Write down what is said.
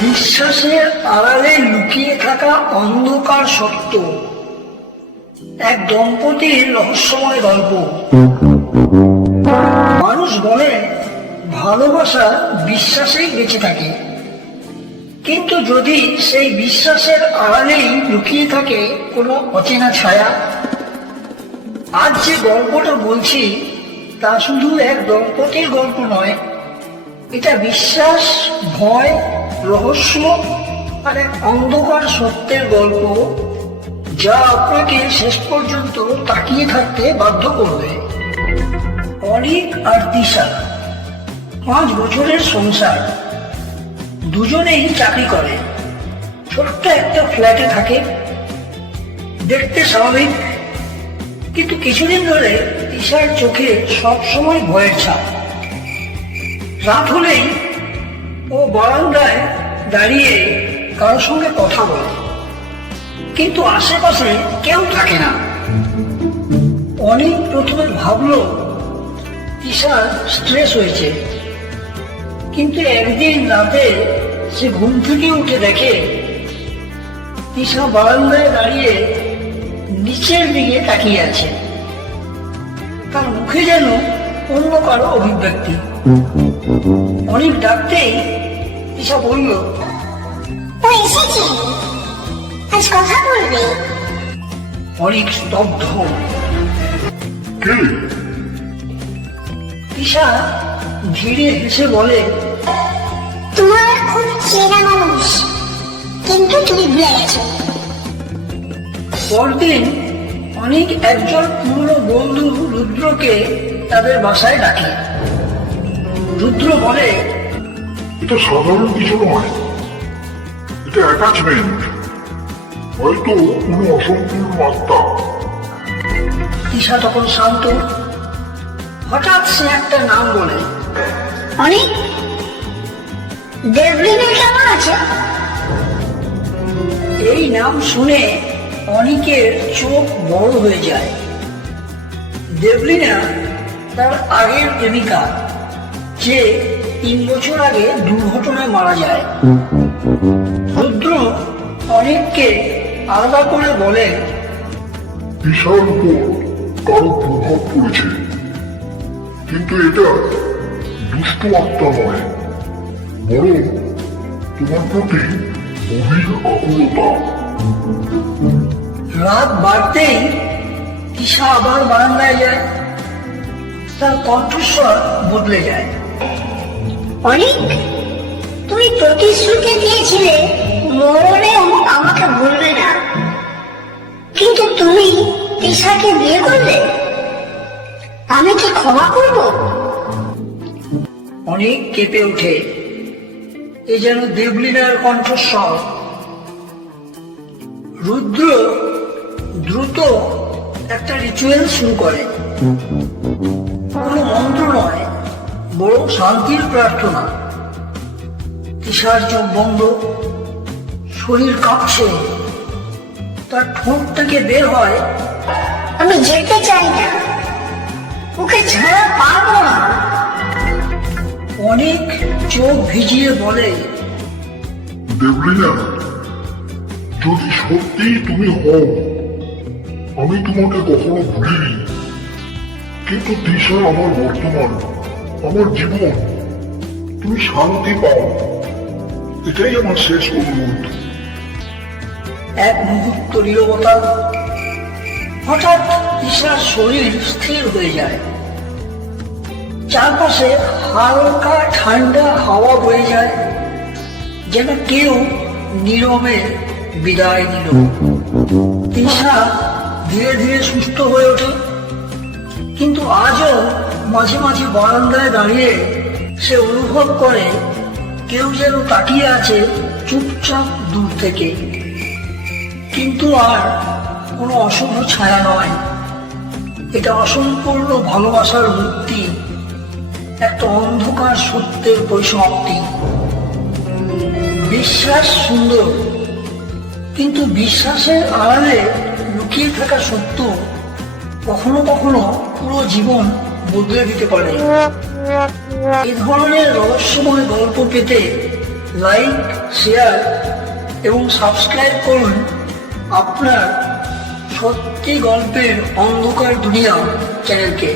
বিশ্বাসের আড়ালে লুকিয়ে থাকা অন্ধকার সত্য। এক দম্পতির রহস্যময় গল্প। মানুষ বলে, ভালোবাসা বিশ্বাসেই বেঁচে থাকে। কিন্তু যদি সেই বিশ্বাসের আড়ালেই লুকিয়ে থাকে কোনো অচেনা ছায়া, আজ যে গল্পটা বলছি, তা শুধু এক দম্পতির গল্প নয়, এটা বিশ্বাস, ভয় রহস্য আর এক অন্ধকার সত্যের গল্প যা আপনাকে শেষ পর্যন্ত তাকিয়ে থাকতে বাধ্য করবে। অনিক আর দিশা পাঁচ বছরের সংসার। দুজনেই চাকরি করে। ছোট্ট একটা ফ্ল্যাটে থাকে। দেখতে স্বাভাবিক, কিন্তু কিছুদিন ধরে ঈশার চোখে সবসময় ভয়ের ছাপ। রাত হলেই ও বারান্দায় দাঁড়িয়ে কারোর সঙ্গে কথা বলে। কিন্তু আশেপাশে কেউ থাকে না। অনেক প্রথমে ভাবলো, ঈশার স্ট্রেস হয়েছে। কিন্তু একদিন রাতে সে ঘুম থেকে উঠে দেখে, ঈশা বারান্দায় দাঁড়িয়ে নিচের দিকে তাকিয়ে আছে। তার মুখে যেন অন্য কারও অভিব্যক্তি। অনেক ডাকতেই ঈশা বলল ও এসেছে। আজ কথা বলবে। অনেক স্তব্ধ। কে? ঈশা ধীরে হেসে বলে তোমার খুব চেনা মানুষ কিন্তু তুমি ভুলে গেছো। পরদিন অনেক একজন পুরনো বন্ধু রুদ্রকে তাদের বাসায় ডাকে। রুদ্র বলে এটা সাধারণ কিছু নয়। এটা অ্যাটাচমেন্ট হয়তো কোনো অসম্পূর্ণ আত্মা। ঈশা তখন শান্ত। হঠাৎ সে একটা নাম বলে। অনেক। দেবলিনা কেমন আছে? এই নাম শুনে অনিকের চোখ বড় হয়ে যায়। দেবলিনা তার আগের প্রেমিকা। যে তিন বছর আগে দুর্ঘটনায় মারা যায়। রুদ্র অনেককে আলাদা করে বলে বিশাল উপর কারও প্রভাব পড়েছে। কিন্তু এটা দুষ্ট আত্মা নয় বরং তোমার প্রতি গভীর আকুলতা। রাত বাড়তেই ঈশা আবার বারান্দায় যায়। তার কণ্ঠস্বর বদলে যায়। অনেক? তুমি প্রতিশ্রুতি দিয়েছিলে মরণেও আমাকে ভুলবে না। কিন্তু তুমি তিশাকে বিয়ে করলে? আমি কি ক্ষমা করব? অনেক কেঁপে ওঠে। এ যেন দেবলীনার কণ্ঠস্বর। রুদ্র দ্রুত একটা রিচুয়াল শুরু করে। বরং শান্তির প্রার্থনা। তিসার চোখ বন্ধ, শরীর কাঁপছে। তার ঠোঁট থেকে বের হয়, আমি যেতে চাই না। ওকে ছাড়া পারব না। অনেক চোখ ভিজিয়ে বলে, দেবলিনা, যদি সত্যি তুমি হও, আমি তোমাকে কখনো ভুলিনি। কিন্তু দিশা আমার বর্তমান। আমার জীবন তুমি শান্তি পাও। এটাই আমার শেষ অনুরোধ। এক মুহূর্ত নীরবতা, হঠাৎ ঈশার শরীর স্থির হয়ে যায়। চারপাশে হালকা ঠান্ডা হাওয়া বয়ে যায়, যেন কেউ নীরবে বিদায় নিল। ঈশা ধীরে ধীরে সুস্থ হয়ে ওঠে, কিন্তু আজও মাঝে মাঝে বারান্দায় দাঁড়িয়ে সে অনুভব করে কেউ যেন তাকিয়ে আছে চুপচাপ দূর থেকে। কিন্তু আর কোনো অশুভ ছায়া নয়। এটা অসম্পূর্ণ ভালোবাসার মুক্তি, একটা অন্ধকার সত্যের পরিসমাপ্তি। বিশ্বাস সুন্দর, কিন্তু বিশ্বাসের আড়ালে লুকিয়ে থাকা সত্য কখনো কখনো পুরো জীবন বদলে দিতে পারে। এই ধরনের রহস্যময় গল্প পেতে লাইক শেয়ার এবং সাবস্ক্রাইব করুন আপনার সত্যি গল্পের অন্ধকার দুনিয়া চ্যানেলকে।